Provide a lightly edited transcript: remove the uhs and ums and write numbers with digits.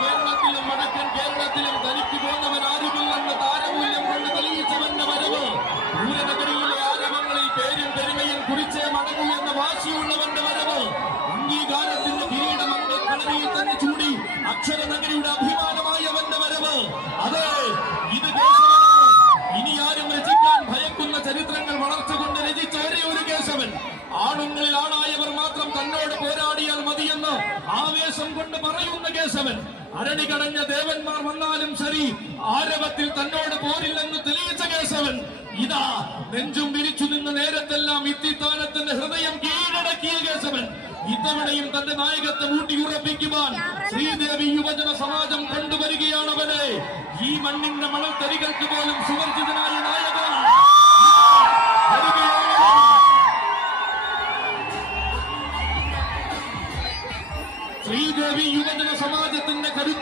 കേരളത്തിലും വടക്കൻ കേരളത്തിലും തനിക്ക് പോന്നവൻ ആരുമില്ലെന്ന് താരമൂല്യം കൊണ്ട് തെളിയിച്ചവന്റെ വരവ് പൂരനഗരിയിലെ ആരവങ്ങളിൽ പേരും പെരുമയും കുറിച്ചേ മടങ്ങൂ എന്ന വാശിയുള്ളവന്റെ വരവ് അംഗീകാരത്തിന്റെ കിരീടമന്റെ കളരിയിൽ തന്നെ ചൂടി അക്ഷരനഗരിയുടെ അഭിമാനമായവന്റെ വരവ്. അതെ, ഇത് കേശവനാണ്. ഇനി ആരും രചിക്കാൻ ഭയക്കുന്ന ചരിത്രങ്ങൾ വളർച്ച കൊണ്ട് രചിച്ച ഒരേ ഒരു കേശവൻ. ആണുങ്ങളിൽ ആണായവർ മാത്രം തന്നോട് പോരാടിയാൽ മതിയെന്ന് ആവേശം കൊണ്ട് പറയുന്ന കേശവൻ. അരണി കടഞ്ഞ ദേവന്മാർ വന്നാലും ശരി ആരവത്തിൽ തന്നോട് പോരില്ലെന്ന് തെളിയിച്ച കേശവൻ. ഇതാ നെഞ്ചും വിരിച്ചു നിന്ന് നേരത്തെല്ലാം ഇത്തിത്താനത്തിന്റെ ഹൃദയം കീഴടക്കിയ കേശവൻ. ഇത്തവണയും തന്റെ നായകത്തെ ഊട്ടിയുറപ്പിക്കുവാൻ ശ്രീദേവി യുവജന സമാജം കൊണ്ടുവരികയാണവനെ. ഈ മണ്ണിന്റെ മണൽത്തരികൾക്ക് പോലും സുപരിചിതനായ നായകൻ ശ്രീദേവി യുവജന സമാജത്തിന്റെ കരുത്ത്